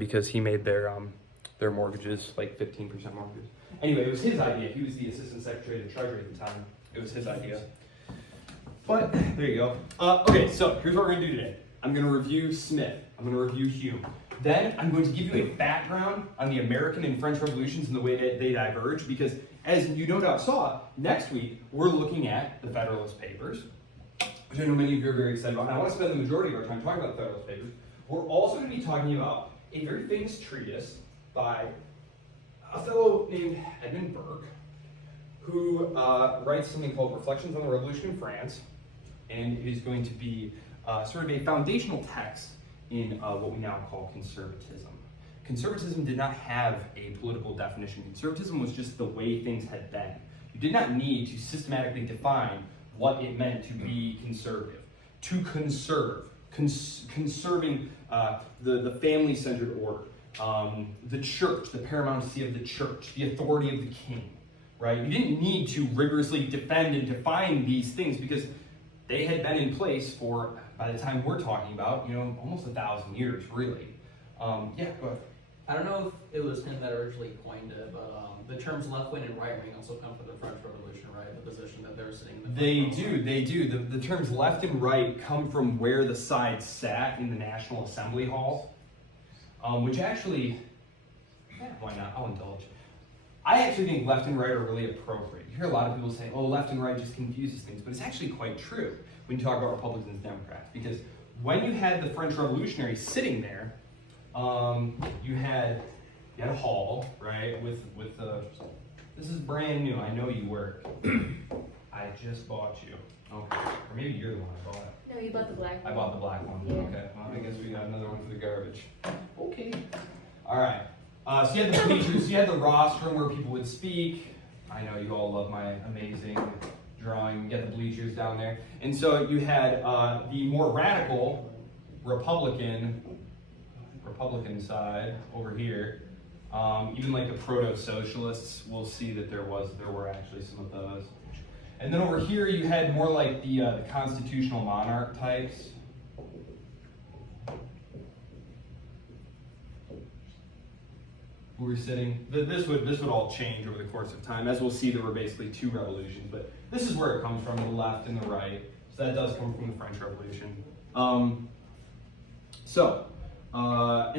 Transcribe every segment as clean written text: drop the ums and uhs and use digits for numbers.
because he made their mortgages like 15% mortgages. Anyway, it was his idea. He was the assistant secretary of the Treasury at the time. It was his idea. But there you go. Okay, so here's what we're going to do today. I'm going to review Smith. I'm going to review Hume. Then I'm going to give you a background on the American and French revolutions and the way that they diverge, because as you no doubt saw, next week we're looking at the Federalist Papers, which I know many of you are very excited about. And I want to spend the majority of our time talking about the Federalist Papers. We're also going to be talking about a very famous treatise by a fellow named Edmund Burke, who writes something called Reflections on the Revolution in France, and it is going to be sort of a foundational text in what we now call conservatism. Conservatism did not have a political definition. Conservatism was just the way things had been. You did not need to systematically define what it meant to be conservative. To conserve, conserving the family-centered order, the church, the paramountcy of the church, the authority of the king, right? You didn't need to rigorously defend and define these things because they had been in place for, by the time we're talking about, almost 1,000 years, really. Yeah, go ahead. I don't know if it was him that originally coined it, but the terms left wing and right wing also come from the French Revolution, right? The position that they're sitting in the They do. The terms left and right come from where the sides sat in the National Assembly Hall, which actually, why not? I'll indulge. I actually think left and right are really appropriate. You hear a lot of people say, oh, left and right just confuses things, but it's actually quite true when you talk about Republicans and Democrats, because when you had the French revolutionaries sitting there, you had a hall, right, with this is brand new, I know you work. I just bought you. Okay, or maybe you're the one I bought. No, you bought the black one. I bought the black one, Yeah. Okay. Well, I guess we got another one for the garbage. Okay. All right. So you had the bleachers, you had the rostrum where people would speak. I know you all love my amazing drawing. You got the bleachers down there. And so you had the more radical Republican side over here. Even like the proto-socialists, we'll see that there were actually some of those. And then over here you had more like the constitutional monarch types. Who were sitting. This would all change over the course of time. As we'll see, there were basically two revolutions, but this is where it comes from, the left and the right. So that does come from the French Revolution. And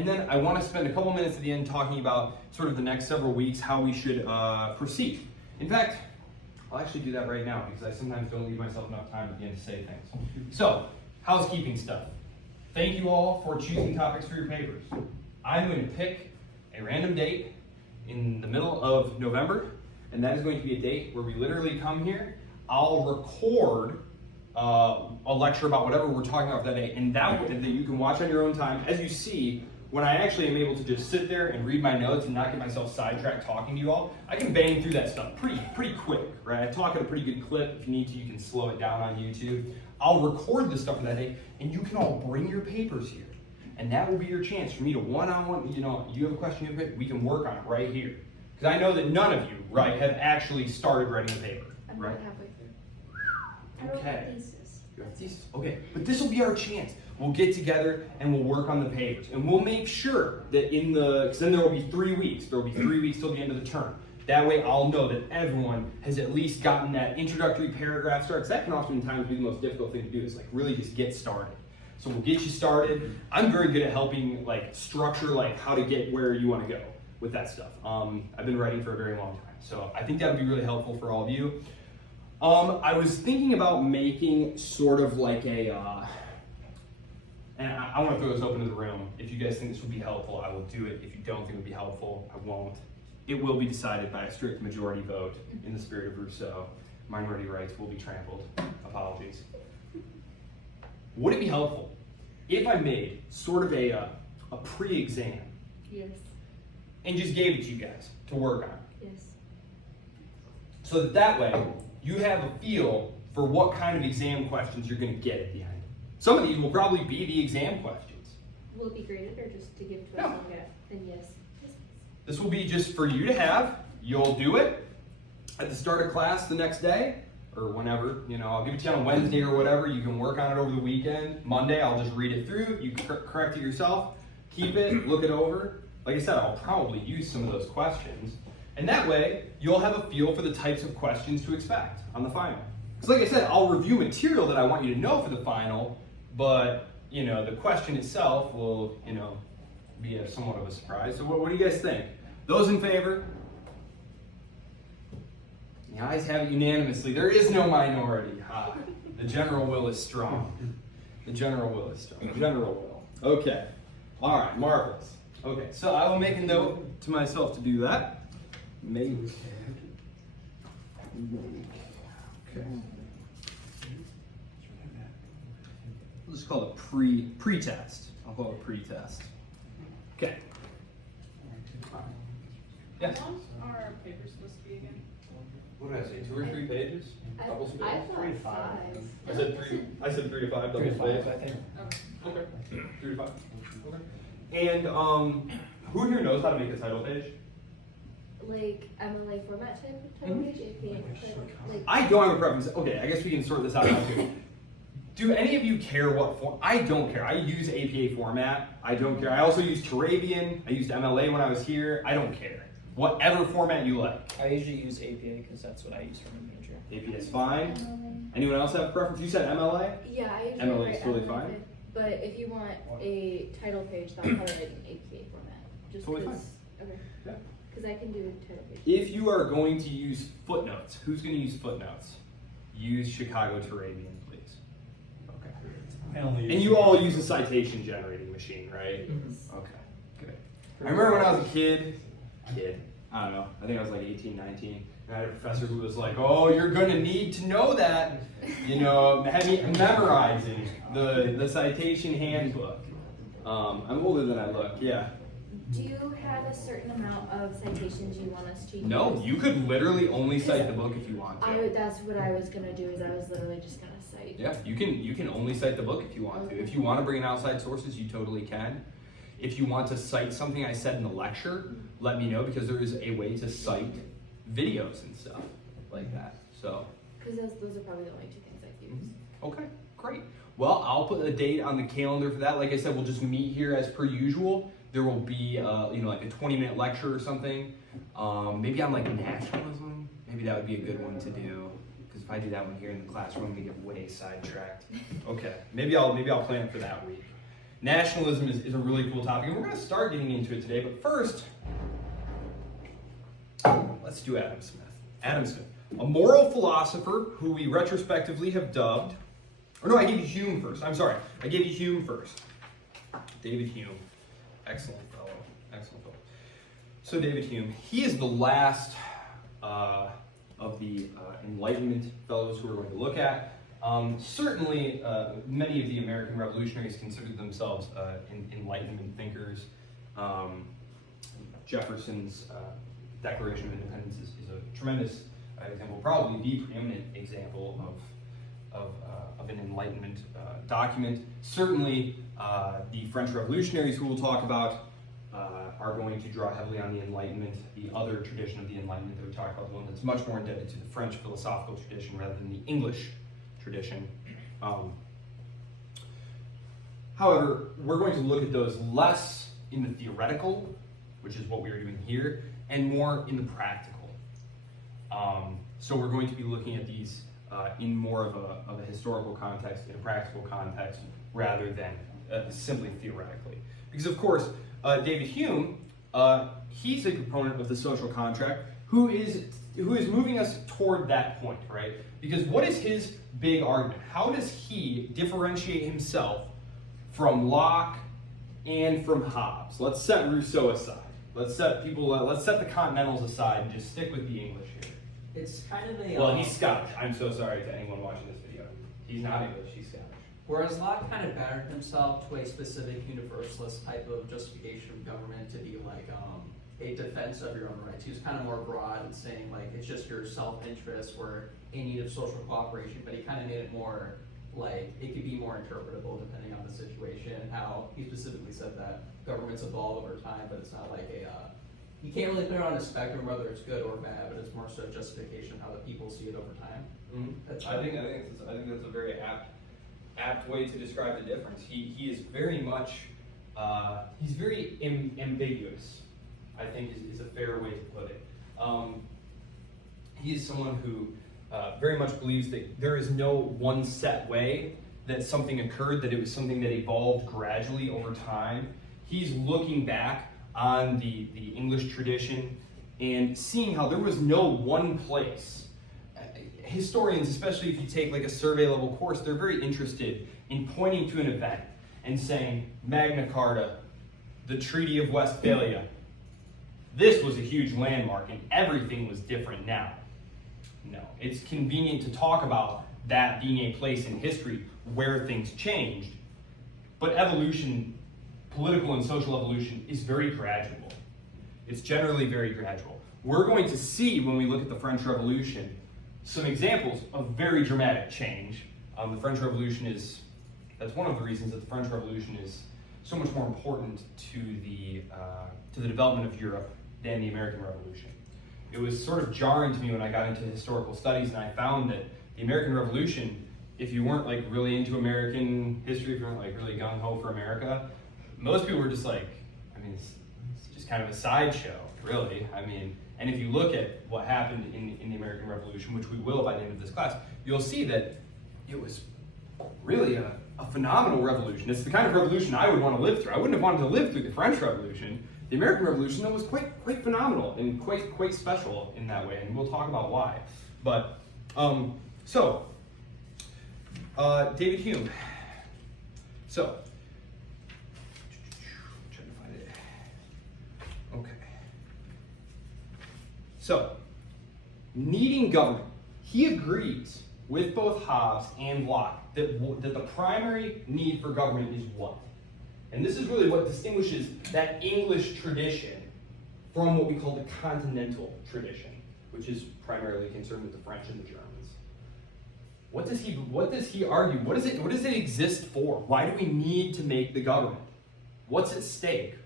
then I want to spend a couple minutes at the end talking about sort of the next several weeks, how we should proceed. In fact, I'll actually do that right now because I sometimes don't leave myself enough time at the end to say things. So, housekeeping stuff. Thank you all for choosing topics for your papers. I'm going to pick a random date in the middle of November, and that is going to be a date where we literally come here. I'll record a lecture about whatever we're talking about that day, and that you can watch on your own time. As you see, when I actually am able to just sit there and read my notes and not get myself sidetracked talking to you all, I can bang through that stuff pretty quick, right? I talk at a pretty good clip. If you need to, you can slow it down on YouTube. I'll record this stuff for that day, and you can all bring your papers here. And that will be your chance for me to one-on-one, you have a question, we can work on it right here. Because I know that none of you, right, have actually started writing the paper, right? I'm halfway through. I don't Okay. have thesis. You have thesis? Okay, but this will be our chance. We'll get together and we'll work on the papers. And we'll make sure that because then there will be 3 weeks. There will be 3 weeks till the end of the term. That way I'll know that everyone has at least gotten that introductory paragraph started. Because that can oftentimes be the most difficult thing to do, is like really just get started. So we'll get you started. I'm very good at helping structure how to get where you want to go with that stuff. I've been writing for a very long time. So I think that would be really helpful for all of you. I was thinking about making sort of like and I want to throw this open to the room. If you guys think this would be helpful, I will do it. If you don't think it would be helpful, I won't. It will be decided by a strict majority vote in the spirit of Rousseau. Minority rights will be trampled. Apologies. Would it be helpful if I made sort of a pre-exam Yes. and just gave it to you guys to work on? Yes. So that way, you have a feel for what kind of exam questions you're going to get at the end. Some of these will probably be the exam questions. Will it be graded or just to give to us? No. and get? Then yes. Yes, please. This will be just for you to have. You'll do it at the start of class the next day, or whenever. I'll give it to you on Wednesday or whatever. You can work on it over the weekend. Monday, I'll just read it through. You can correct it yourself. keep it, look it over. Like I said, I'll probably use some of those questions. And that way, you'll have a feel for the types of questions to expect on the final. Because like I said, I'll review material that I want you to know for the final, but the question itself will, be somewhat of a surprise. So what do you guys think? Those in favor? The ayes have it unanimously. There is no minority. The general will is strong. The general will is strong. The general will. Okay. All right, marvelous. Okay, so I will make a note to myself to do that. Make. Okay. We'll just call it pre-test. I'll call it pre-test. Okay. Yes. How long are our papers supposed to be again? What did I say? 2 or 3 pages? Double space? I thought 5. I said 3. I said 3 to 5 double 3 to 5, space. I think. Okay. 3 to 5. Okay. And who here knows how to make a title page? Like MLA format type title page, APA title, like. I don't have a preference. Okay, I guess we can sort this out now too. Do any of you care what form? I don't care. I use APA format. I don't care. I also use Turabian. I used MLA when I was here. I don't care. Whatever format you like. I usually use APA because that's what I use for my major. APA is fine. MLA. Anyone else have a preference? You said MLA? Yeah, I usually MLA is write totally MLA, fine. But if you want a title page, then I'll probably write an APA format. Just Totally because. fine. Okay. Yeah. Because I can do title page. If you are going to use footnotes, who's going to use footnotes? Use Chicago Turabian, please. Okay. And you all use a citation generating machine, right? Okay, good. I remember when I was a kid, I don't know, I think I was like 18, 19, and I had a professor who was like, oh, you're gonna need to know that, had me memorizing the citation handbook. I'm older than I look, yeah. Do you have a certain amount of citations you want us to use? No, you could literally only cite the book if you want to. That's what I was gonna do. Is I was literally just gonna cite. Yeah, you can only cite the book if you want to. If you want to bring in outside sources, you totally can. If you want to cite something I said in the lecture, let me know, because there is a way to cite videos and stuff like that. So. Because those are probably the only 2 things I use. Okay, great. Well, I'll put a date on the calendar for that. Like I said, we'll just meet here as per usual. There will be, like a 20-minute lecture or something. Maybe on like nationalism. Maybe that would be a good one to do. Because if I do that one here in the classroom, we get way sidetracked. Okay, maybe I'll plan it for that week. Nationalism is a really cool topic, and we're going to start getting into it today. But first, let's do Adam Smith. Adam Smith, a moral philosopher who we retrospectively have dubbed. Or no, I gave you Hume first. I'm sorry, I gave you Hume first. David Hume. Excellent fellow. Excellent fellow. So David Hume, he is the last of the Enlightenment fellows who we're going to look at. Certainly, many of the American revolutionaries considered themselves Enlightenment thinkers. Jefferson's Declaration of Independence is a tremendous example, probably the preeminent example of an Enlightenment document. Certainly, the French revolutionaries, who we'll talk about, are going to draw heavily on the Enlightenment, the other tradition of the Enlightenment that we talk about, the one that's much more indebted to the French philosophical tradition rather than the English tradition. However, we're going to look at those less in the theoretical, which is what we are doing here, and more in the practical. So we're going to be looking at these in more of a historical context, in a practical context, rather than simply theoretically. Because of course, David Hume, he's a proponent of the social contract who is moving us toward that point, right? Because what is his big argument? How does he differentiate himself from Locke and from Hobbes? Let's set Rousseau aside. Let's set the Continentals aside and just stick with the English here. It's kind of a. Well, he's Scottish. I'm so sorry to anyone watching this video. He's not English, he's Scottish. Whereas Locke kind of bound himself to a specific universalist type of justification of government to be like a defense of your own rights. He was kind of more broad and saying like it's just your self-interest or in need of social cooperation, but he kind of made it more like it could be more interpretable depending on the situation. How he specifically said that governments evolve over time, but it's not like you can't really put it on a spectrum whether it's good or bad, but it's more so justification of how the people see it over time. Mm-hmm. I think that's a very apt way to describe the difference. He is very much he's very ambiguous, I think is a fair way to put it. He is someone who very much believes that there is no one set way that something occurred, that it was something that evolved gradually over time. He's looking back on the English tradition and seeing how there was no one place. Historians, especially if you take like a survey level course, they're very interested in pointing to an event and saying, Magna Carta, the Treaty of Westphalia, this was a huge landmark and everything was different now. No, it's convenient to talk about that being a place in history where things changed, but evolution, political and social evolution, is very gradual. It's generally very gradual. We're going to see when we look at the French Revolution some examples of very dramatic change. The French Revolution that's one of the reasons that the French Revolution is so much more important to the development of Europe than the American Revolution. It was sort of jarring to me when I got into historical studies, and I found that the American Revolution, if you weren't like really into American history, if you weren't like really gung-ho for America, most people were just like, I mean, it's just kind of a sideshow, really. I mean, and if you look at what happened in the American Revolution, which we will by the end of this class, you'll see that it was really a phenomenal revolution. It's the kind of revolution I would want to live through. I wouldn't have wanted to live through the French Revolution. The American Revolution, though, was quite phenomenal and quite special in that way, and we'll talk about why. But David Hume. So, trying to find it. Okay. So, needing government. He agrees with both Hobbes and Locke that the primary need for government is what? And this is really what distinguishes that English tradition from what we call the continental tradition, which is primarily concerned with the French and the Germans. What does he argue? What does it exist for? Why do we need to make the government? What's at stake?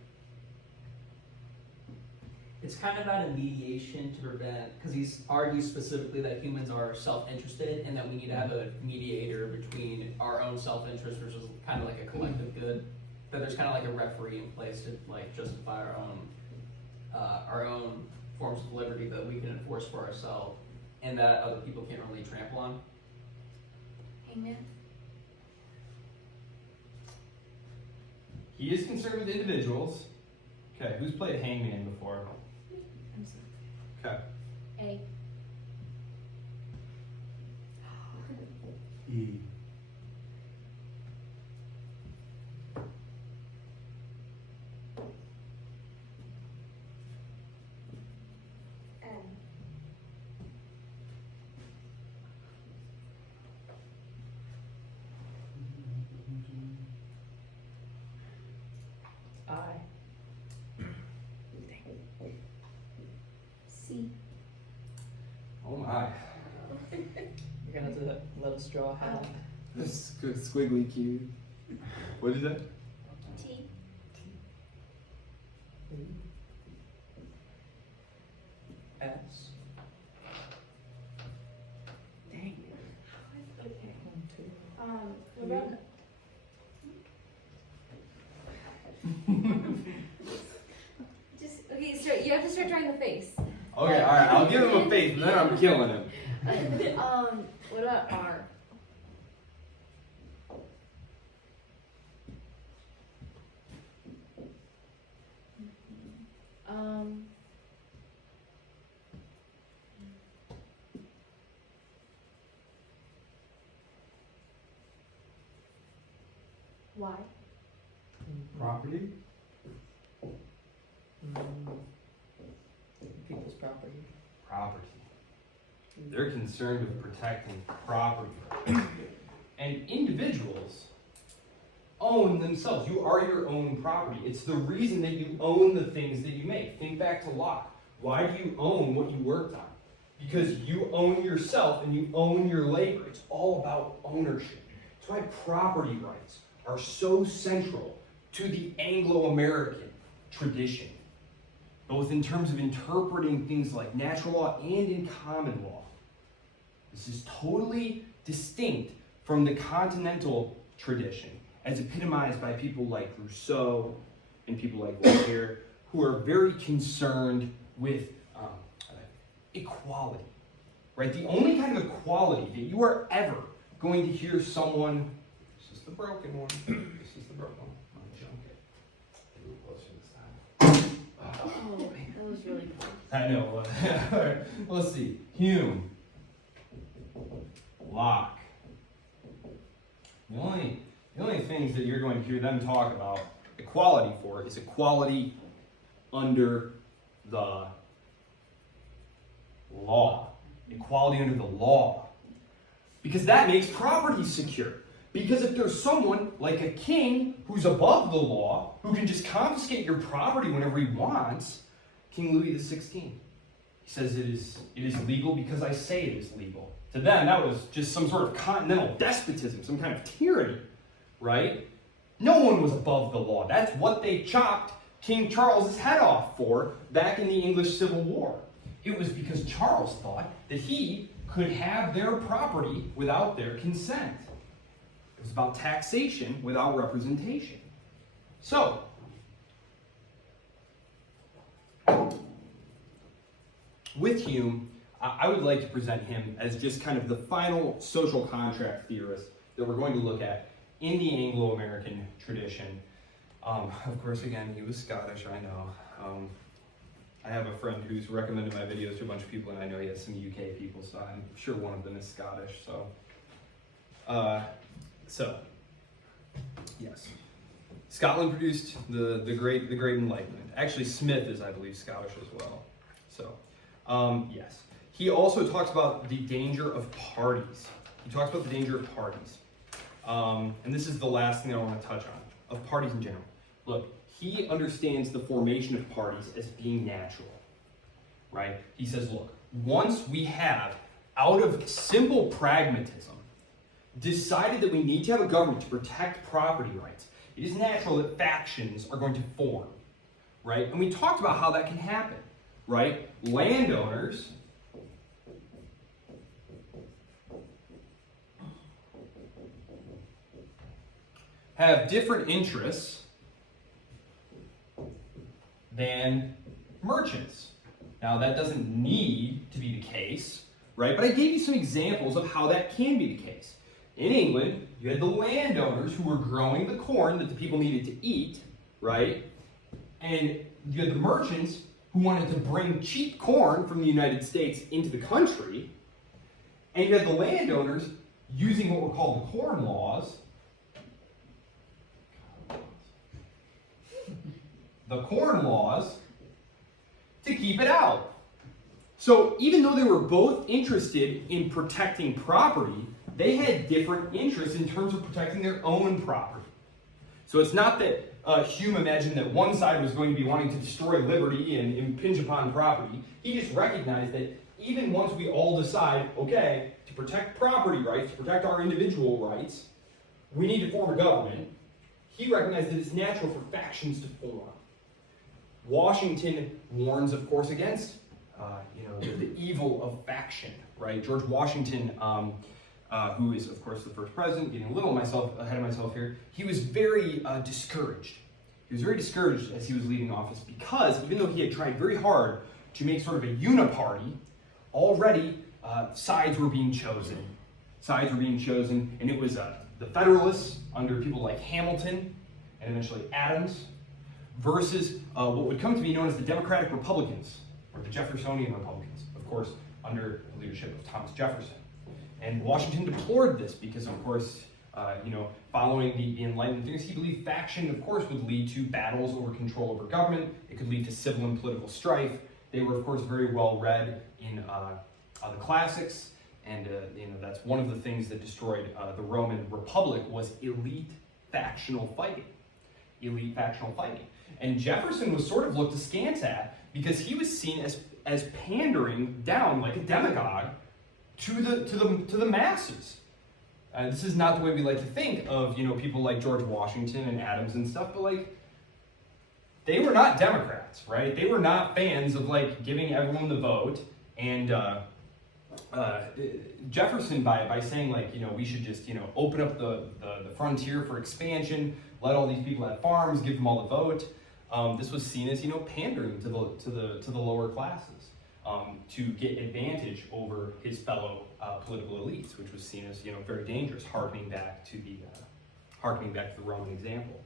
It's kind of about a mediation to prevent, because he argues specifically that humans are self-interested and that we need to have a mediator between our own self-interest versus kind of like a collective good. That there's kind of like a referee in place to like justify our own forms of liberty that we can enforce for ourselves and that other people can't really trample on. Hangman? He is concerned with individuals. Okay, who's played Hangman before? I'm sorry. Okay. A. E. N. I. C. Oh my. You're gonna have to let us draw a hat. This squiggly cube. What is that? T. S. Dang. Okay. 1, 2. What about just okay? Start. You have to start drawing the face. Okay, all right. I'll give him a face, but then I'm killing him. What about R? Y. Property. People's property. Property. They're concerned with protecting property. And individuals own themselves. You are your own property. It's the reason that you own the things that you make. Think back to Locke. Why do you own what you worked on? Because you own yourself and you own your labor. It's all about ownership. That's why property rights are so central to the Anglo-American tradition, both in terms of interpreting things like natural law and in common law. This is totally distinct from the continental tradition. as epitomized by people like Rousseau and people like Voltaire, who are very concerned with equality, right? The only kind of equality that you are ever going to hear someone, this is the broken one, this is the broken one, I'm joking. A little closer this time. Oh, that was really close. I know. All right, let's see. Hume, Locke. The only things that you're going to hear them talk about equality for is equality under the law. Equality under the law. Because that makes property secure. Because if there's someone like a king who's above the law, who can just confiscate your property whenever he wants, King Louis XVI, he says it is legal because I say it is legal. To them, that was just some sort of continental despotism, some kind of tyranny, right? No one was above the law. That's what they chopped King Charles's head off for back in the English Civil War. It was because Charles thought that he could have their property without their consent. It was about taxation without representation. So, with Hume, I would like to present him as just kind of the final social contract theorist that we're going to look at in the Anglo-American tradition. Of course, again, he was Scottish, I know. I have a friend who's recommended my videos to a bunch of people, and I know he has some UK people, so I'm sure one of them is Scottish. So yes, Scotland produced the great Enlightenment. Actually, Smith is, I believe, Scottish as well. So yes, he also talks about the danger of parties. He talks about the danger of parties, and this is the last thing I want to touch on, of parties in general. Look, he understands the formation of parties as being natural, right? He says, look, once we have, out of simple pragmatism, decided that we need to have a government to protect property rights, it is natural that factions are going to form, right? And we talked about how that can happen, right? Landowners have different interests than merchants. Now, that doesn't need to be the case, right? But I gave you some examples of how that can be the case. In England, you had the landowners who were growing the corn that the people needed to eat, right? And you had the merchants who wanted to bring cheap corn from the United States into the country. And you had the landowners using what were called the corn laws. The corn laws to keep it out. So even though they were both interested in protecting property, they had different interests in terms of protecting their own property. So it's not that Hume imagined that one side was going to be wanting to destroy liberty and impinge upon property. He just recognized that even once we all decide, okay, to protect property rights, to protect our individual rights, we need to form a government. He recognized that it's natural for factions to form. Washington warns, of course, against the evil of faction, right? George Washington, who is, of course, the first president, getting a little ahead of myself here, he was very discouraged. He was very discouraged as he was leaving office because even though he had tried very hard to make sort of a uniparty, already sides were being chosen. Sides were being chosen, and it was the Federalists under people like Hamilton and eventually Adams, versus what would come to be known as the Democratic Republicans, or the Jeffersonian Republicans, of course, under the leadership of Thomas Jefferson. And Washington deplored this because, of course, following the Enlightenment things, he believed faction, of course, would lead to battles over control over government. It could lead to civil and political strife. They were, of course, very well read in the classics, and that's one of the things that destroyed the Roman Republic was elite factional fighting. Elite factional fighting. And Jefferson was sort of looked askance at because he was seen as pandering down like a demagogue to the masses. This is not the way we like to think of people like George Washington and Adams and stuff, but they were not Democrats, right? They were not fans of giving everyone the vote and Jefferson, by saying like, we should just, open up the frontier for expansion, let all these people have farms, give them all the vote. This was seen as, pandering to the lower classes, to get advantage over his fellow political elites, which was seen as, very dangerous, harkening back to the Roman example.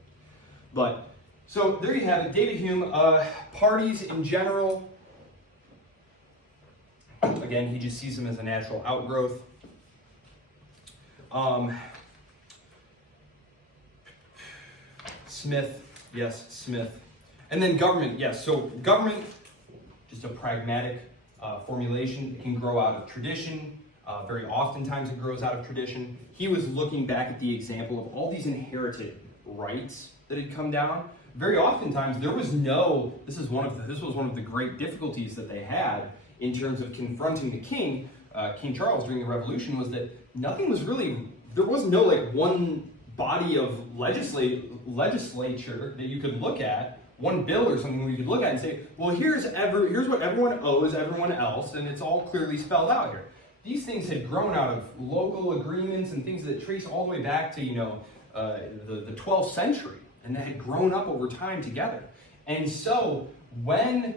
But so there you have it, David Hume. Parties in general. Again, he just sees them as a natural outgrowth. Smith, yes, Smith. And then government, yes. So government, just a pragmatic formulation. It can grow out of tradition. Very oftentimes it grows out of tradition. He was looking back at the example of all these inherited rights that had come down. Very oftentimes there was no, this was one of the great difficulties that they had in terms of confronting the king, King Charles during the Revolution, was that nothing was really, there was no like one body of legislature that you could look at, one bill or something where you could look at and say, well, here's what everyone owes everyone else, and it's all clearly spelled out here. These things had grown out of local agreements and things that trace all the way back to, the 12th century, and that had grown up over time together. And so when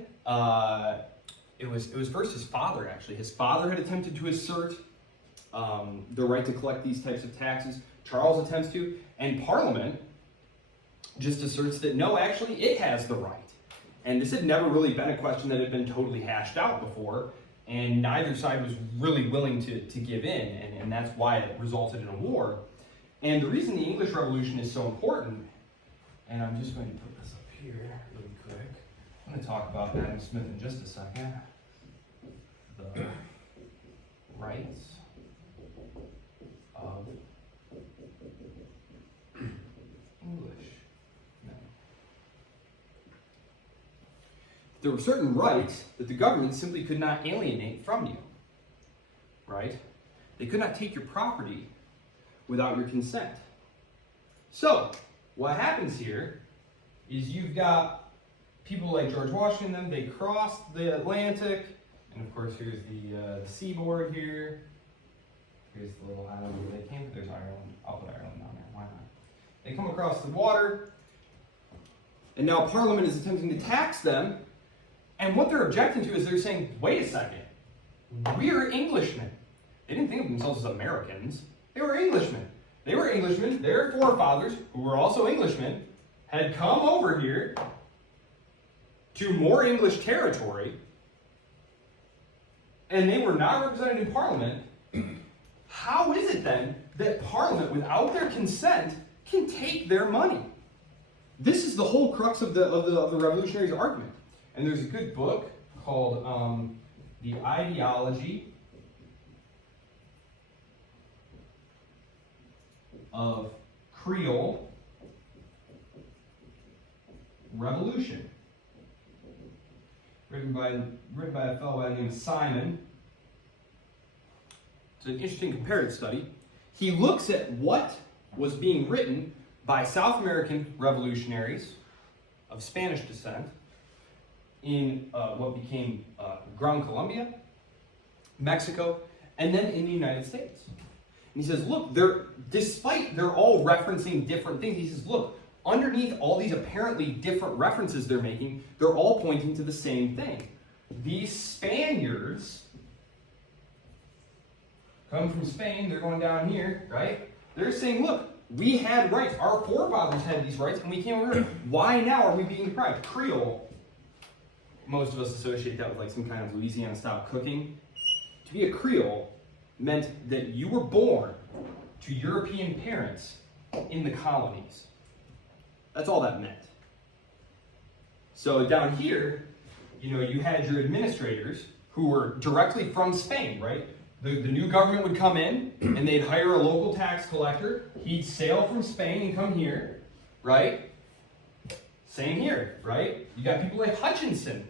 it was first his father, actually. His father had attempted to assert the right to collect these types of taxes. Charles attempts to, and Parliament just asserts that no, actually, it has the right. And this had never really been a question that had been totally hashed out before, and neither side was really willing to give in, and that's why it resulted in a war. And the reason the English Revolution is so important, and I'm just going to put this up here really quick. I'm going to talk about Adam Smith in just a second. The rights of English men. There were certain rights that the government simply could not alienate from you, right? They could not take your property without your consent. So, what happens here is you've got people like George Washington, they crossed the Atlantic, and of course here's the seaboard here. Here's the little island where they came. There's Ireland. I'll put Ireland down there. Why not? They come across the water, and now Parliament is attempting to tax them, and what they're objecting to is they're saying, wait a second, we're Englishmen. They didn't think of themselves as Americans. They were Englishmen. They were Englishmen. Their forefathers, who were also Englishmen, had come over here to more English territory, and they were not represented in Parliament. How is it then that Parliament, without their consent, can take their money? This is the whole crux of the revolutionaries' argument. And there's a good book called The Ideology of Creole Revolution, written by a fellow by the name of Simon. It's an interesting comparative study. He looks at what was being written by South American revolutionaries of Spanish descent in what became Gran Colombia, Mexico, and then in the United States. And he says, look, despite they're all referencing different things, he says, look, underneath all these apparently different references they're making, they're all pointing to the same thing. These Spaniards come from Spain, they're going down here, right? They're saying, look, we had rights. Our forefathers had these rights, and we came over here. Why now are we being deprived? Creole, most of us associate that with like some kind of Louisiana-style cooking. To be a Creole meant that you were born to European parents in the colonies. That's all that meant. So down here, you had your administrators who were directly from Spain, right? The new government would come in, and they'd hire a local tax collector. He'd sail from Spain and come here, right? Same here, right? You got people like Hutchinson,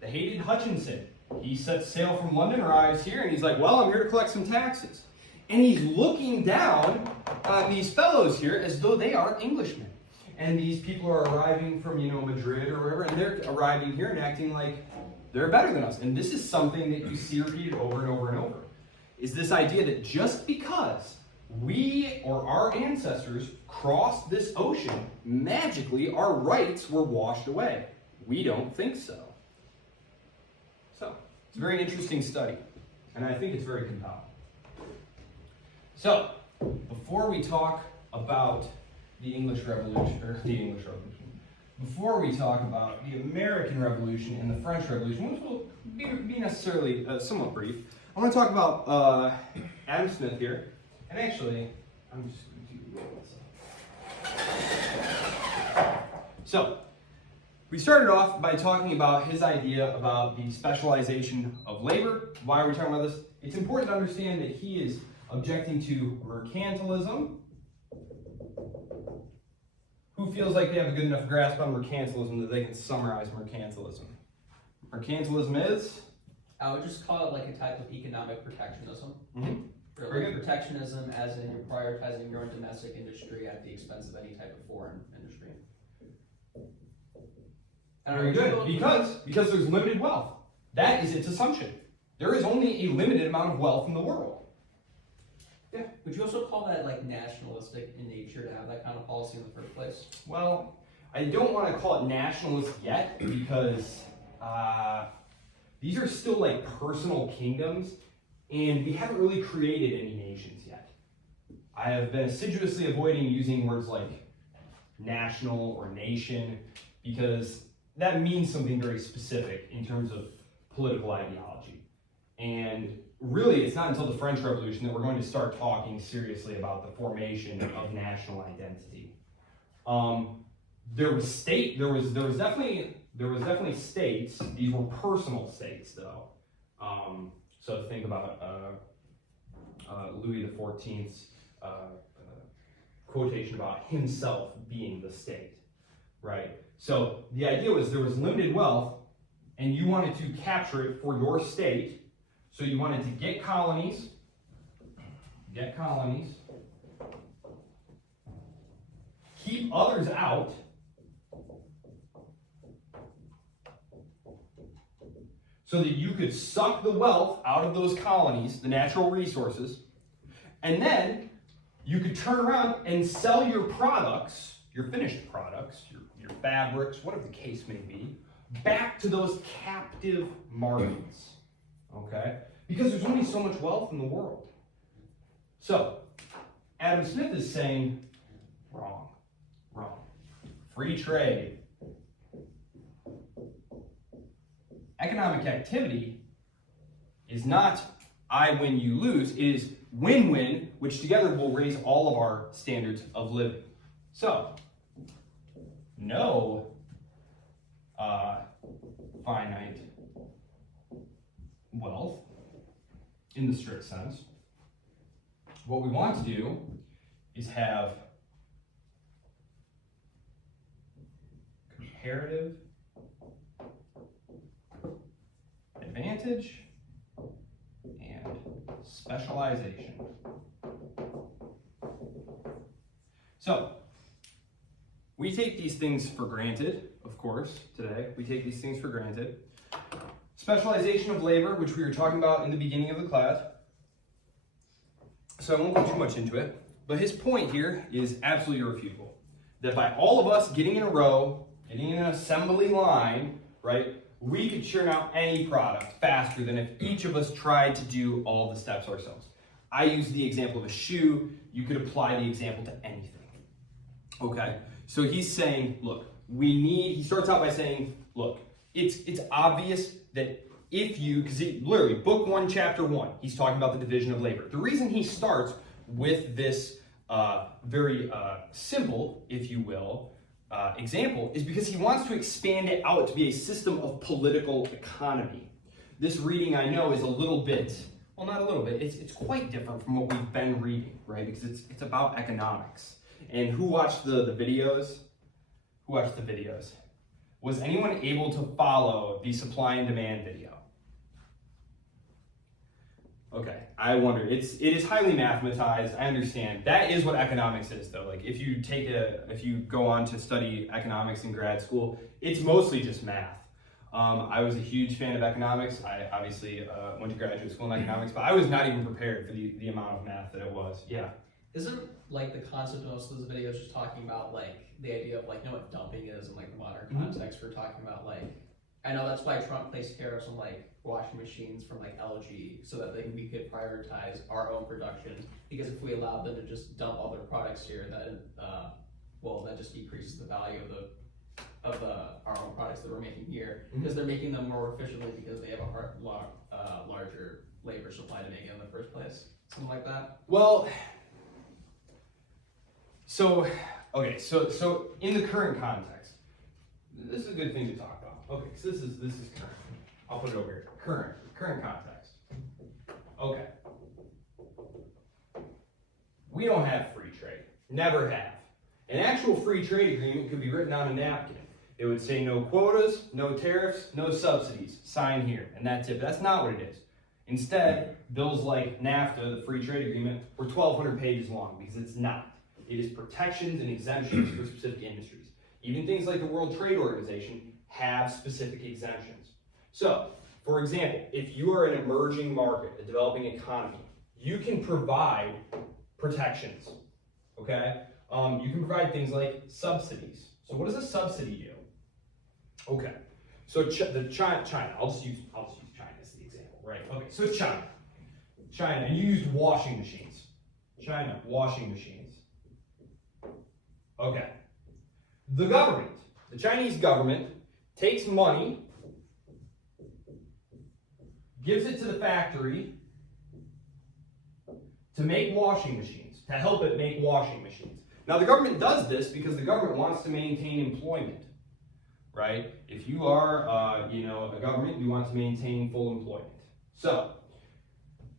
the hated Hutchinson. He sets sail from London, arrives here, and he's like, well, I'm here to collect some taxes. And he's looking down on these fellows here as though they are Englishmen. And these people are arriving from, Madrid or wherever, and they're arriving here and acting like they're better than us. And this is something that you see repeated over and over and over. is this idea that just because we or our ancestors crossed this ocean, magically our rights were washed away. We don't think so. So, it's a very interesting study, and I think it's very compelling. So, before we talk about the English Revolution, before we talk about the American Revolution and the French Revolution, which will be necessarily somewhat brief, I want to talk about Adam Smith here. And actually, I'm just going to roll this up. So, we started off by talking about his idea about the specialization of labor. Why are we talking about this? It's important to understand that he is objecting to mercantilism. Who feels like they have a good enough grasp on mercantilism that they can summarize mercantilism? Mercantilism is? I would just call it like a type of economic protectionism. Mm-hmm. Or Very like good. protectionism as in you're prioritizing your own domestic industry at the expense of any type of foreign industry. Very good. Because there's limited wealth. That is its assumption. There is only a limited amount of wealth in the world. Yeah. Would you also call that like nationalistic in nature to have that kind of policy in the first place? Well, I don't want to call it nationalist yet because these are still like personal kingdoms and we haven't really created any nations yet. I have been assiduously avoiding using words like national or nation because that means something very specific in terms of political ideology. And really, it's not until the French Revolution that we're going to start talking seriously about the formation of national identity. There was definitely states. These were personal states, though. So think about Louis XIV's quotation about himself being the state, right? So the idea was there was limited wealth, and you wanted to capture it for your state. So you wanted to get colonies, keep others out, so that you could suck the wealth out of those colonies, the natural resources, and then you could turn around and sell your products, your finished products, your fabrics, whatever the case may be, back to those captive markets, okay? Because there's only so much wealth in the world. So, Adam Smith is saying, wrong. Free trade. Economic activity is not I win, you lose. It is win-win, which together will raise all of our standards of living. So, no finite wealth in the strict sense. What we want to do is have comparative advantage and specialization. So, we take these things for granted, of course, today. We take these things for granted. Specialization of labor, which we were talking about in the beginning of the class. So I won't go too much into it, but his point here is absolutely irrefutable. That by all of us getting in a row, getting in an assembly line, right, we could churn out any product faster than if each of us tried to do all the steps ourselves. I used the example of a shoe. You could apply the example to anything. Okay, so he's saying, look, he starts out by saying, look, it's obvious that if you, because literally, book 1, chapter 1, he's talking about the division of labor. The reason he starts with this very simple, if you will, example is because he wants to expand it out to be a system of political economy. This reading, I know, is a little bit, well, not a little bit, it's quite different from what we've been reading, right? Because it's about economics. And who watched the videos? Who watched the videos? Was anyone able to follow the supply and demand video? Okay, I wonder. It is highly mathematized. I understand. That is what economics is, though. Like, if you go on to study economics in grad school, it's mostly just math. I was a huge fan of economics. I obviously went to graduate school in economics, but I was not even prepared for the amount of math that it was. Yeah. Isn't like the concept of most of those videos just talking about like the idea of like, you know what dumping is in like the modern context? We're talking about like, I know that's why Trump placed tariffs on like washing machines from like LG so that we could prioritize our own production, because if we allowed them to just dump all their products here, then well, that just decreases the value of our own products that we're making here, because they're making them more efficiently because they have a larger labor supply to make it in the first place, something like that. Well, so in the current context, this is a good thing to talk about. Okay, so this is current. I'll put it over here. Current context. Okay. We don't have free trade. Never have. An actual free trade agreement could be written on a napkin. It would say no quotas, no tariffs, no subsidies. Sign here, and that's it. But that's not what it is. Instead, bills like NAFTA, the free trade agreement, were 1,200 pages long, because it's not. It is protections and exemptions for specific industries. Even things like the World Trade Organization have specific exemptions. So, for example, if you are an emerging market, a developing economy, you can provide protections, okay? You can provide things like subsidies. So what does a subsidy do? Okay, so China, I'll just use China as the example, right? Okay, so it's China, and you used washing machines. China, washing machines. Okay, the Chinese government takes money, gives it to the factory to make washing machines, to help it make washing machines. Now the government does this because the government wants to maintain employment, right? If you are, a government, you want to maintain full employment. So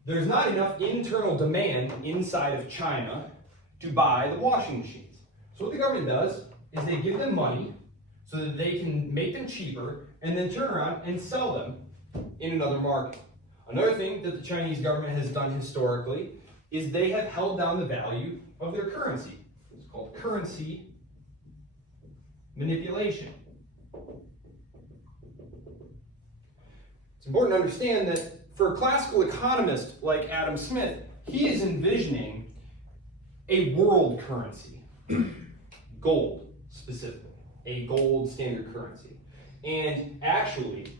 there's not enough internal demand inside of China to buy the washing machines. So what the government does is they give them money so that they can make them cheaper and then turn around and sell them in another market. Another thing that the Chinese government has done historically is they have held down the value of their currency. It's called currency manipulation. It's important to understand that for a classical economist like Adam Smith, he is envisioning a world currency, gold specifically, a gold standard currency. And actually,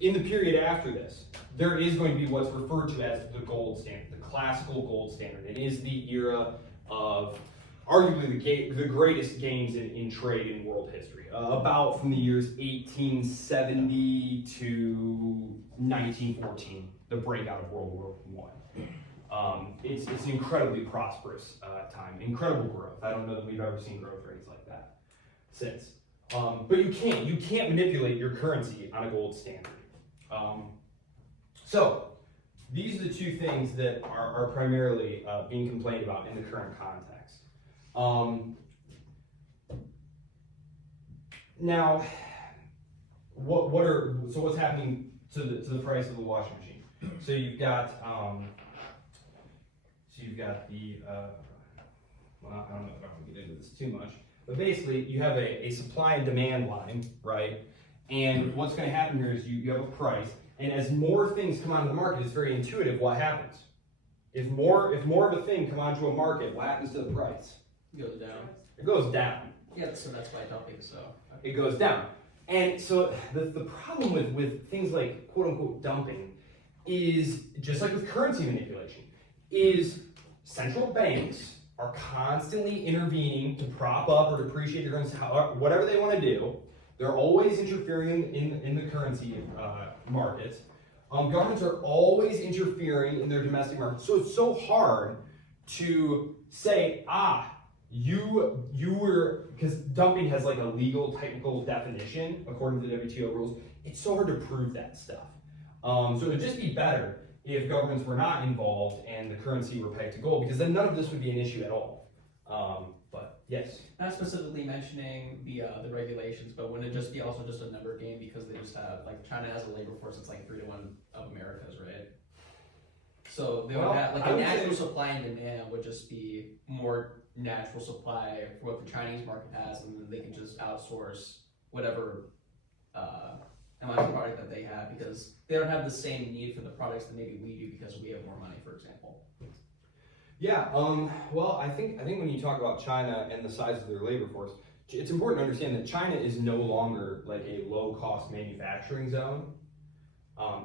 in the period after this, there is going to be what's referred to as the gold standard, the classical gold standard. It is the era of arguably the greatest gains in trade in world history, about from the years 1870 to 1914, the breakout of World War I. It's an incredibly prosperous time, incredible growth. I don't know that we've ever seen growth rates like that since. But you can't manipulate your currency on a gold standard. So these are the two things that are primarily being complained about in the current context. Now, what's happening to the price of the washing machine? So you've got the well, I don't know if I can get into this too much, but basically you have a supply and demand line, right? And what's going to happen here is you have a price, and as more things come onto the market, it's very intuitive what happens. If more of a thing come onto a market, what happens to the price? It goes down. It goes down. Yeah, so that's why dumping is so. It goes down. And so the problem with things like quote unquote dumping is, just like with currency manipulation, is central banks are constantly intervening to prop up or depreciate the currency, whatever they want to do. They're always interfering in the currency markets. Governments are always interfering in their domestic markets. So it's so hard to say, you were, because dumping has like a legal technical definition according to the WTO rules. It's so hard to prove that stuff. So it would just be better if governments were not involved and the currency were pegged to gold, because then none of this would be an issue at all. But yes. Not specifically mentioning the regulations, but wouldn't it just be also just a number game, because they just have, like, China has a labor force that's like 3 to 1 of America's, right? So they would have, like, a natural supply and demand would just be more natural supply for what the Chinese market has, and then they can just outsource whatever and much product that they have because they don't have the same need for the products that maybe we do because we have more money, for example. Yeah, well, I think when you talk about China and the size of their labor force, it's important to understand that China is no longer like a low-cost manufacturing zone.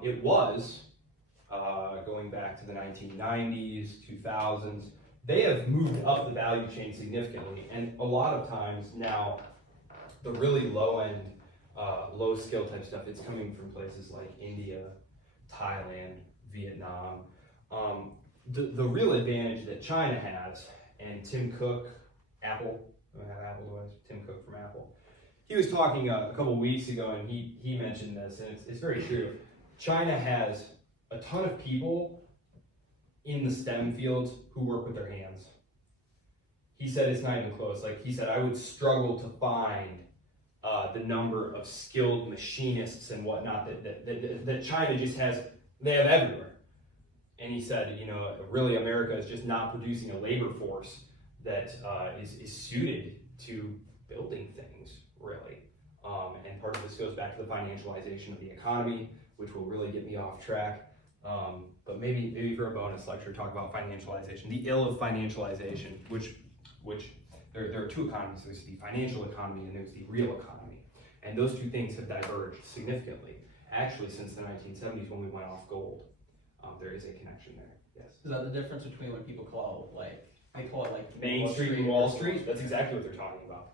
It was going back to the 1990s, 2000s. They have moved up the value chain significantly, and a lot of times now, the really low-end, low-skill type stuff, it's coming from places like India, Thailand, Vietnam. The real advantage that China has, and Tim Cook, Apple, I have Apple device, Tim Cook from Apple, he was talking a couple of weeks ago, and he mentioned this, and it's very true. China has a ton of people in the STEM fields who work with their hands. He said it's not even close. Like he said, I would struggle to find the number of skilled machinists and whatnot that China just has, they have everywhere. And he said, you know, really America is just not producing a labor force that is suited to building things, really. And part of this goes back to the financialization of the economy, which will really get me off track. But maybe for a bonus lecture, talk about financialization, the ill of financialization, which there are two economies. There's the financial economy and there's the real economy. And those two things have diverged significantly, actually since the 1970s when we went off gold. There is a connection there, yes. Is that the difference between when people call it like Main Street and Wall Street? That's exactly what they're talking about.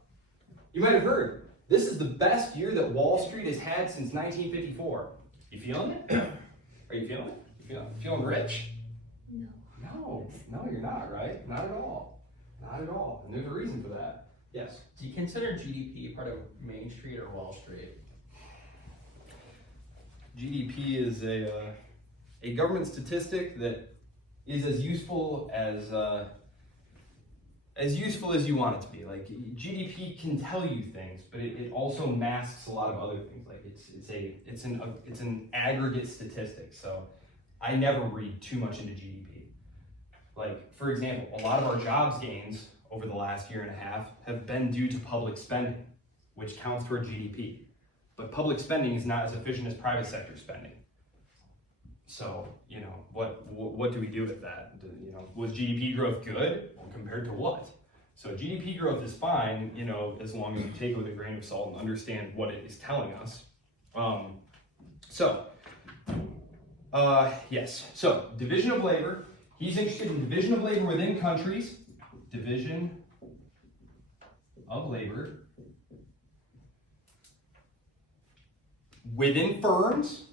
You might have heard, this is the best year that Wall Street has had since 1954. You feeling it? Are you feeling it? You feeling rich? No. No, you're not, right? Not at all. Not at all. And there's a reason for that. Yes. Do you consider GDP part of Main Street or Wall Street? GDP is a government statistic that is as useful as you want it to be. Like GDP can tell you things, but it also masks a lot of other things. Like it's an aggregate statistic. So I never read too much into GDP. Like for example, a lot of our jobs gains over the last year and a half have been due to public spending, which counts toward GDP. But public spending is not as efficient as private sector spending. So, you know, what do we do with that? You know, was GDP growth good? Well, compared to what? So GDP growth is fine, you know, as long as you take it with a grain of salt and understand what it is telling us. Yes, so division of labor. He's interested in division of labor within countries. Division of labor within firms.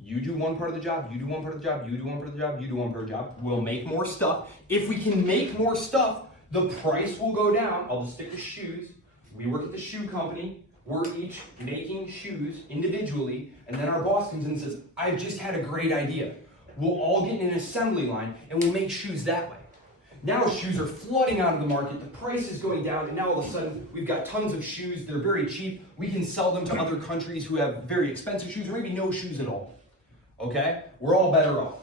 You do one part of the job, you do one part of the job, you do one part of the job, you do one part of the job. We'll make more stuff. If we can make more stuff, the price will go down. I'll just stick to shoes. We work at the shoe company. We're each making shoes individually, and then our boss comes in and says, I've just had a great idea. We'll all get in an assembly line, and we'll make shoes that way. Now shoes are flooding out of the market, the price is going down, and now all of a sudden we've got tons of shoes, they're very cheap. We can sell them to other countries who have very expensive shoes, or maybe no shoes at all. Okay? We're all better off.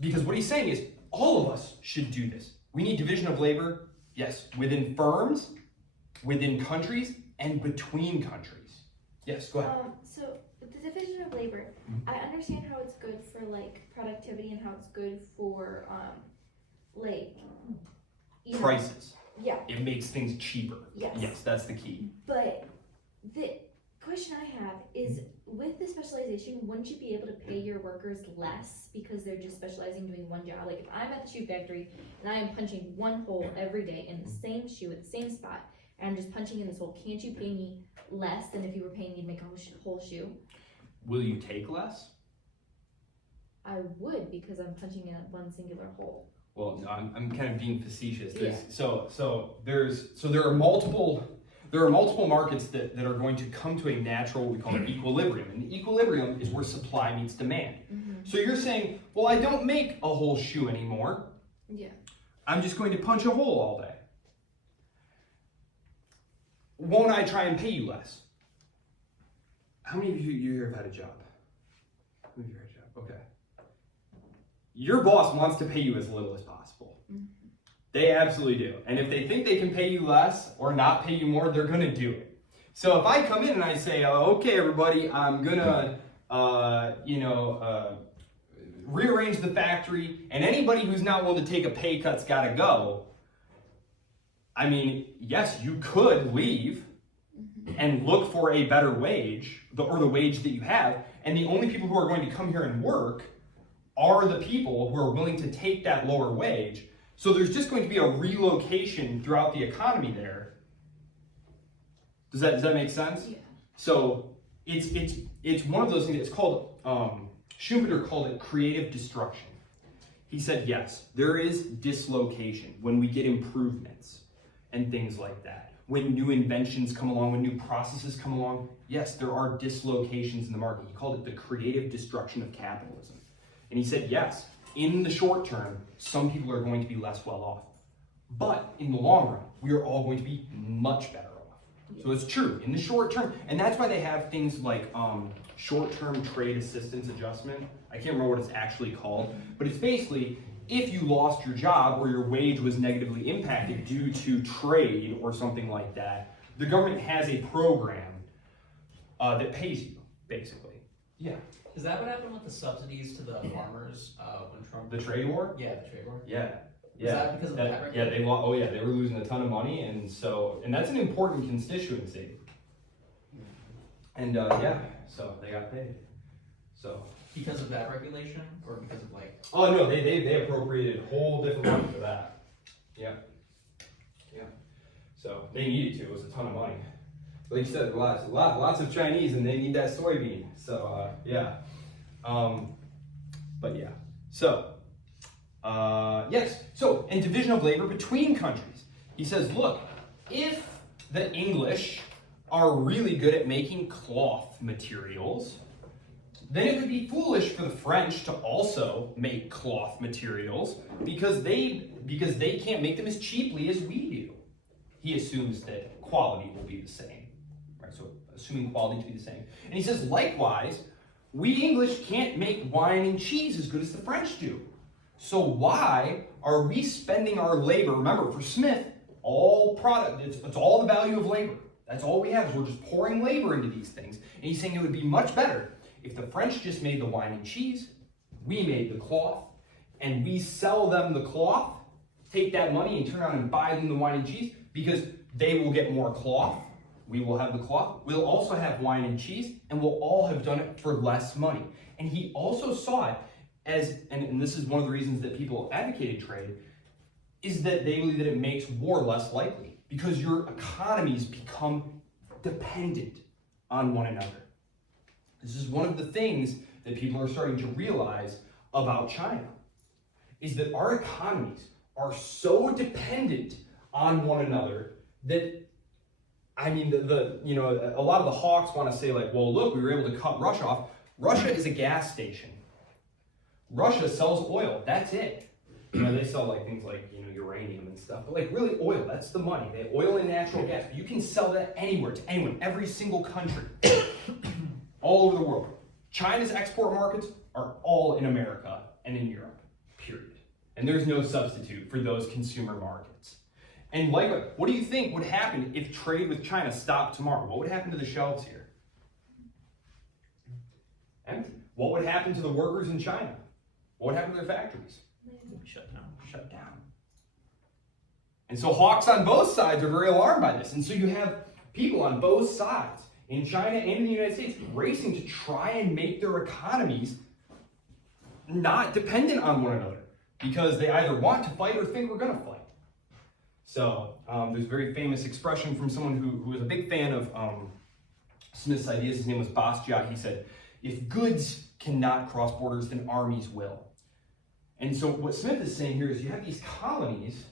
Because what he's saying is, all of us should do this. We need division of labor, yes, within firms, within countries, and between countries. Yes, go ahead. So the division of labor, I understand how it's good for like productivity and how it's good for like you know, Prices. Yeah. It makes things cheaper. Yes. Yes, that's the key. But the question I have is, with the specialization, wouldn't you be able to pay your workers less because they're just specializing doing one job? Like if I'm at the shoe factory and I am punching one hole every day in the same shoe at the same spot, and I'm just punching in this hole, can't you pay me less than if you were paying me to make a whole shoe? Will you take less? I would, because I'm punching in one singular hole. Well, no, I'm kind of being facetious. Yeah. So there are multiple markets that are going to come to a natural, what we call an equilibrium. And the equilibrium is where supply meets demand. Mm-hmm. So you're saying, well, I don't make a whole shoe anymore. Yeah. I'm just going to punch a hole all day. Won't I try and pay you less? How many of you here have had a job? How many of you have had a job? Okay. Your boss wants to pay you as little as possible. Mm-hmm. They absolutely do. And if they think they can pay you less or not pay you more, they're going to do it. So if I come in and I say, okay, everybody, I'm gonna, rearrange the factory, and anybody who's not willing to take a pay cut's gotta go. I mean, yes, you could leave and look for a better wage, or the wage that you have, and the only people who are going to come here and work are the people who are willing to take that lower wage. So there's just going to be a relocation throughout the economy there. Does that make sense? Yeah. So it's one of those things. It's called Schumpeter called it creative destruction. He said yes, there is dislocation when we get improvements and things like that. When new inventions come along, when new processes come along, yes, there are dislocations in the market. He called it the creative destruction of capitalism. And he said yes, in the short term, some people are going to be less well off. But in the long run, we are all going to be much better off. So it's true, in the short term, and that's why they have things like short-term trade assistance adjustment. I can't remember what it's actually called, but it's basically if you lost your job or your wage was negatively impacted due to trade or something like that, the government has a program that pays you, basically. Yeah. Is that what happened with the subsidies to the farmers when Trump? The trade war? Yeah, the trade war. Yeah. Was that because of that? Yeah, they were losing a ton of money, and that's an important constituency. And so they got paid. So Because of that regulation, or because of oh no, they appropriated whole different money for that. Yeah. So they needed to. It was a ton of money. Like you said, lots of Chinese, and they need that soybean. So but yeah. So. Yes, so, and division of labor between countries. He says, look, if the English are really good at making cloth materials, then it would be foolish for the French to also make cloth materials because they can't make them as cheaply as we do. He assumes that quality will be the same, right? So assuming quality to be the same. And he says, likewise, we English can't make wine and cheese as good as the French do. So why are we spending our labor? Remember, for Smith, all product, it's all the value of labor. That's all we have is we're just pouring labor into these things. And he's saying it would be much better if the French just made the wine and cheese, we made the cloth, and we sell them the cloth, take that money and turn around and buy them the wine and cheese, because they will get more cloth, we will have the cloth, we'll also have wine and cheese, and we'll all have done it for less money. And he also saw it as, and this is one of the reasons that people advocated trade, is that they believe that it makes war less likely because your economies become dependent on one another. This is one of the things that people are starting to realize about China, is that our economies are so dependent on one another that, I mean, a lot of the hawks want to say like, well, look, we were able to cut Russia off. Russia is a gas station. Russia sells oil, that's it. They sell like things like, uranium and stuff, but like really oil, that's the money. They have oil and natural gas. You can sell that anywhere to anyone, every single country, all over the world. China's export markets are all in America and in Europe, period. And there's no substitute for those consumer markets. And likewise, what do you think would happen if trade with China stopped tomorrow? What would happen to the shelves here? Empty. What would happen to the workers in China? What would happen to their factories? Shut down. Shut down. And so hawks on both sides are very alarmed by this. And so you have people on both sides, in China and in the United States, racing to try and make their economies not dependent on one another because they either want to fight or think we're going to fight. So there's a very famous expression from someone who was a big fan of Smith's ideas. His name was Bastiat. He said, if goods cannot cross borders, then armies will. And so what Smith is saying here is you have these colonies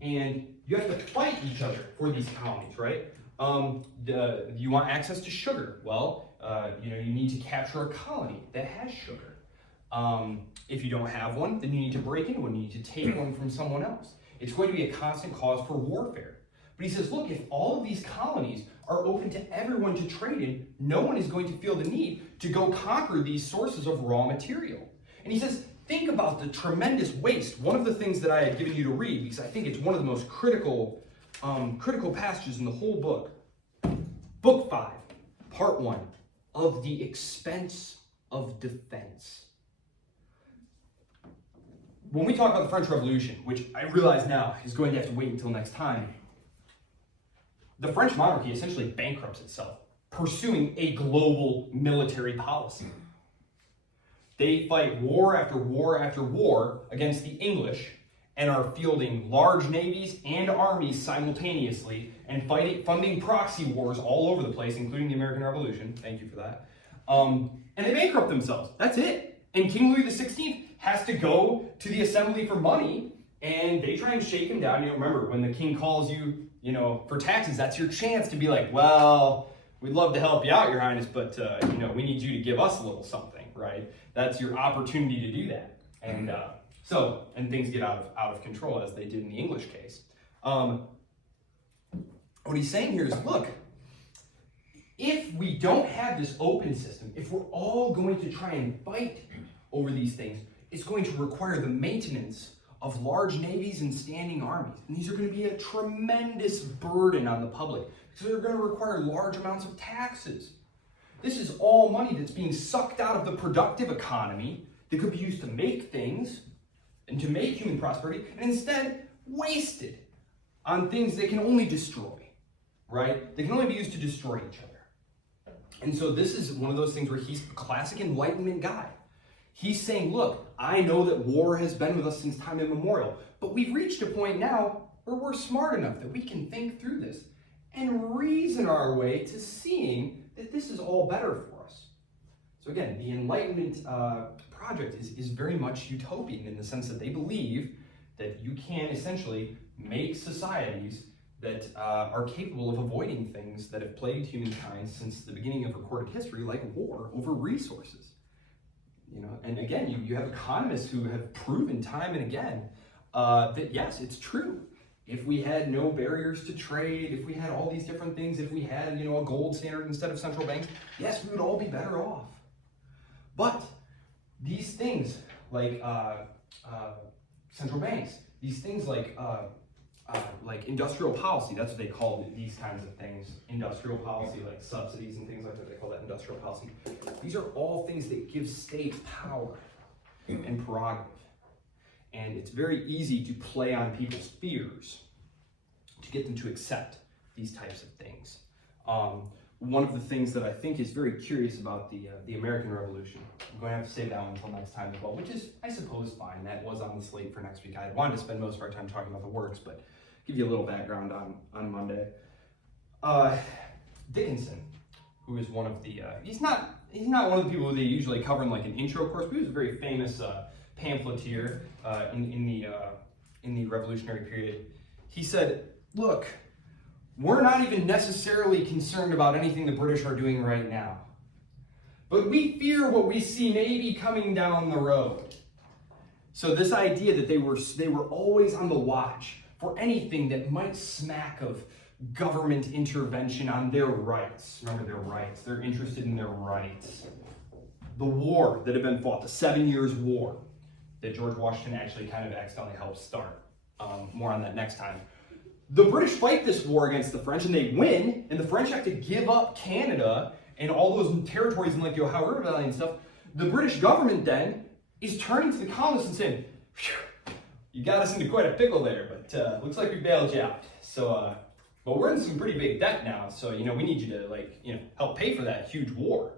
and you have to fight each other for these colonies, right? You want access to sugar. Well, you need to capture a colony that has sugar. If you don't have one, then you need to break into one. You need to take one from someone else. It's going to be a constant cause for warfare. But he says, look, if all of these colonies are open to everyone to trade in, no one is going to feel the need to go conquer these sources of raw material. And he says, think about the tremendous waste. One of the things that I had given you to read, because I think it's one of the most critical passages in the whole book. Book 5, Part 1, of the expense of defense. When we talk about the French Revolution, which I realize now is going to have to wait until next time, the French monarchy essentially bankrupts itself, pursuing a global military policy. They fight war after war after war against the English and are fielding large navies and armies simultaneously and funding proxy wars all over the place, including the American Revolution. Thank you for that. And they bankrupt themselves. That's it. And King Louis XVI has to go to the assembly for money, and they try and shake him down. Remember, when the king calls you, for taxes, that's your chance to be like, well, we'd love to help you out, Your Highness, but, we need you to give us a little something, right? That's your opportunity to do that. And and things get out of control, as they did in the English case. What he's saying here is, look, if we don't have this open system, if we're all going to try and fight over these things, it's going to require the maintenance of large navies and standing armies. And these are going to be a tremendous burden on the public because they're going to require large amounts of taxes. This is all money that's being sucked out of the productive economy that could be used to make things and to make human prosperity, and instead wasted on things that can only destroy, right? They can only be used to destroy each other. And so this is one of those things where he's a classic Enlightenment guy. He's saying, look, I know that war has been with us since time immemorial, but we've reached a point now where we're smart enough that we can think through this and reason our way to seeing that this is all better for us. So again, the Enlightenment project is very much utopian in the sense that they believe that you can essentially make societies that are capable of avoiding things that have plagued humankind since the beginning of recorded history, like war over resources. And again, you have economists who have proven time and again that yes, it's true. If we had no barriers to trade, if we had all these different things, if we had a gold standard instead of central banks, yes, we would all be better off. But these things like central banks, these things like industrial policy, that's what they call these kinds of things. Industrial policy, like subsidies and things like that, they call that industrial policy. These are all things that give states power and prerogative. And it's very easy to play on people's fears to get them to accept these types of things. One of the things that I think is very curious about the American Revolution, I'm going to have to save that one until next time as well, which is, I suppose, fine. That was on the slate for next week. I wanted to spend most of our time talking about the works, but give you a little background on Monday. Dickinson, who is one of the, he's not one of the people who they usually cover in like an intro course, but he was a very famous pamphleteer in the Revolutionary period. He said, look, we're not even necessarily concerned about anything the British are doing right now, but we fear what we see maybe coming down the road. So this idea that they were always on the watch for anything that might smack of government intervention on their rights. Remember their rights. They're interested in their rights. The war that had been fought, the 7 Years' War, that George Washington actually kind of accidentally helped start. More on that next time. The British fight this war against the French and they win, and the French have to give up Canada and all those territories in like the Ohio River Valley and stuff. The British government then is turning to the colonists and saying, you got us into quite a pickle there, but looks like we bailed you out. So, but we're in some pretty big debt now, so we need you to help pay for that huge war.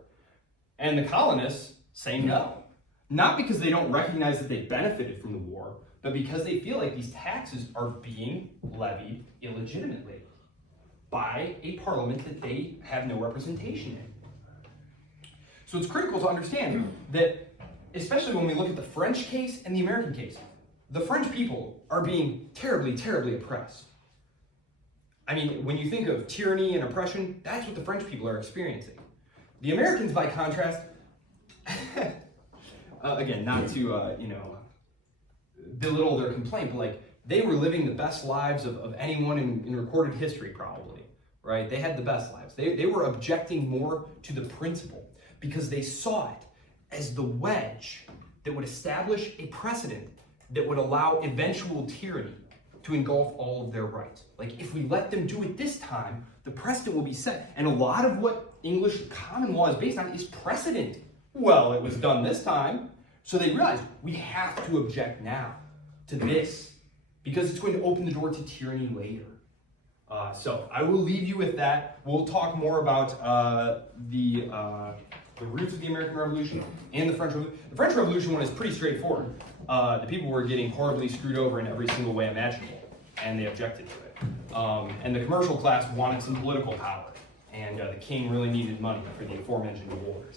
And the colonists say no. Not because they don't recognize that they benefited from the war, but because they feel like these taxes are being levied illegitimately by a parliament that they have no representation in. So it's critical to understand that, especially when we look at the French case and the American case, the French people are being terribly, terribly oppressed. I mean, when you think of tyranny and oppression, that's what the French people are experiencing. The Americans, by contrast, again, not to, belittle their complaint, but they were living the best lives of anyone in recorded history, probably, right? They had the best lives. They were objecting more to the principle because they saw it as the wedge that would establish a precedent that would allow eventual tyranny to engulf all of their rights. Like, if we let them do it this time, the precedent will be set. And a lot of what English common law is based on is precedent. Well, it was done this time, so they realized we have to object now to this because it's going to open the door to tyranny later. So I will leave you with that. We'll talk more about the roots of the American Revolution and the French Revolution. The French Revolution one is pretty straightforward. The people were getting horribly screwed over in every single way imaginable, and they objected to it. And the commercial class wanted some political power, and the king really needed money for the aforementioned wars.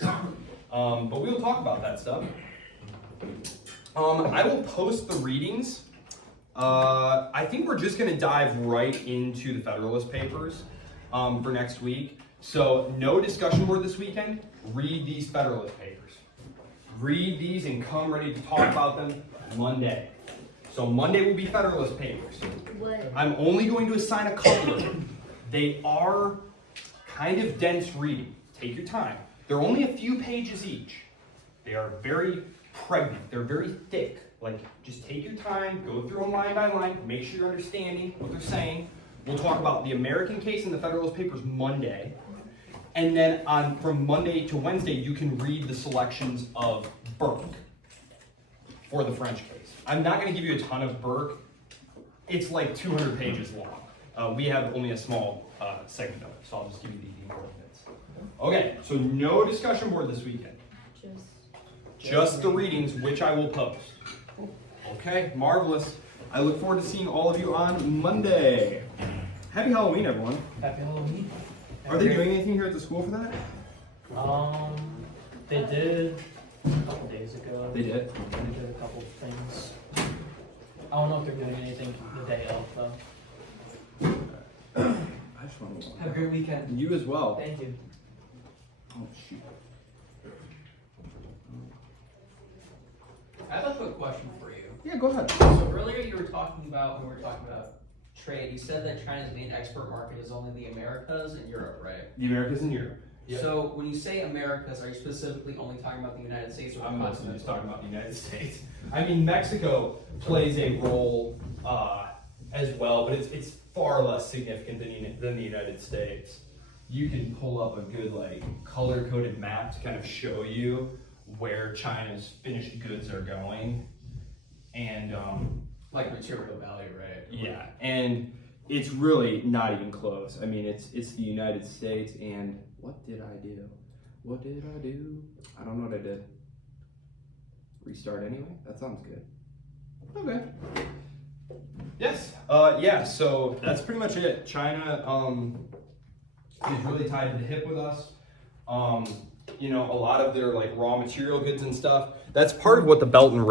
But we'll talk about that stuff. I will post the readings. I think we're just going to dive right into the Federalist Papers for next week. So no discussion board this weekend. Read these Federalist Papers. Read these and come ready to talk about them Monday. So Monday will be Federalist Papers. What? I'm only going to assign a couple of them. They are kind of dense reading. Take your time. They're only a few pages each. They are very pregnant. They're very thick. Like, just take your time, go through them line by line, make sure you're understanding what they're saying. We'll talk about the American case and the Federalist Papers Monday. And then from Monday to Wednesday, you can read the selections of Burke for the French case. I'm not going to give you a ton of Burke. It's like 200 pages long. We have only a small segment of it, so I'll just give you the important bits. Okay, so no discussion board this weekend. Just the readings, which I will post. Okay, marvelous. I look forward to seeing all of you on Monday. Happy Halloween, everyone. Happy Halloween. Are they doing anything here at the school for that? They did a couple days ago. They did? They did a couple things. I don't know if they're doing anything the day of, though. I just want to Have a great weekend. You as well. Thank you. Oh, shoot. I have a quick question for you. Yeah, go ahead. So earlier you were talking about, when we were talking about trade, you said that China's main export market is only the Americas and Europe, right? The Americas and Europe. So when you say Americas, are you specifically only talking about the United States or the I'm mostly continent? just talking about the United States. I mean, Mexico plays a role as well, but it's far less significant than the United States. You can pull up a good color-coded map to kind of show you where China's finished goods are going, and Like material value, right? yeah, and it's really not even close. I mean, it's the United States, and what did I do? What did I do? I don't know what I did. Restart anyway? That sounds good. Okay. Yes. Yeah, so that's pretty much it. China is really tied to the hip with us. A lot of their raw material goods and stuff. That's part of what the Belt and Road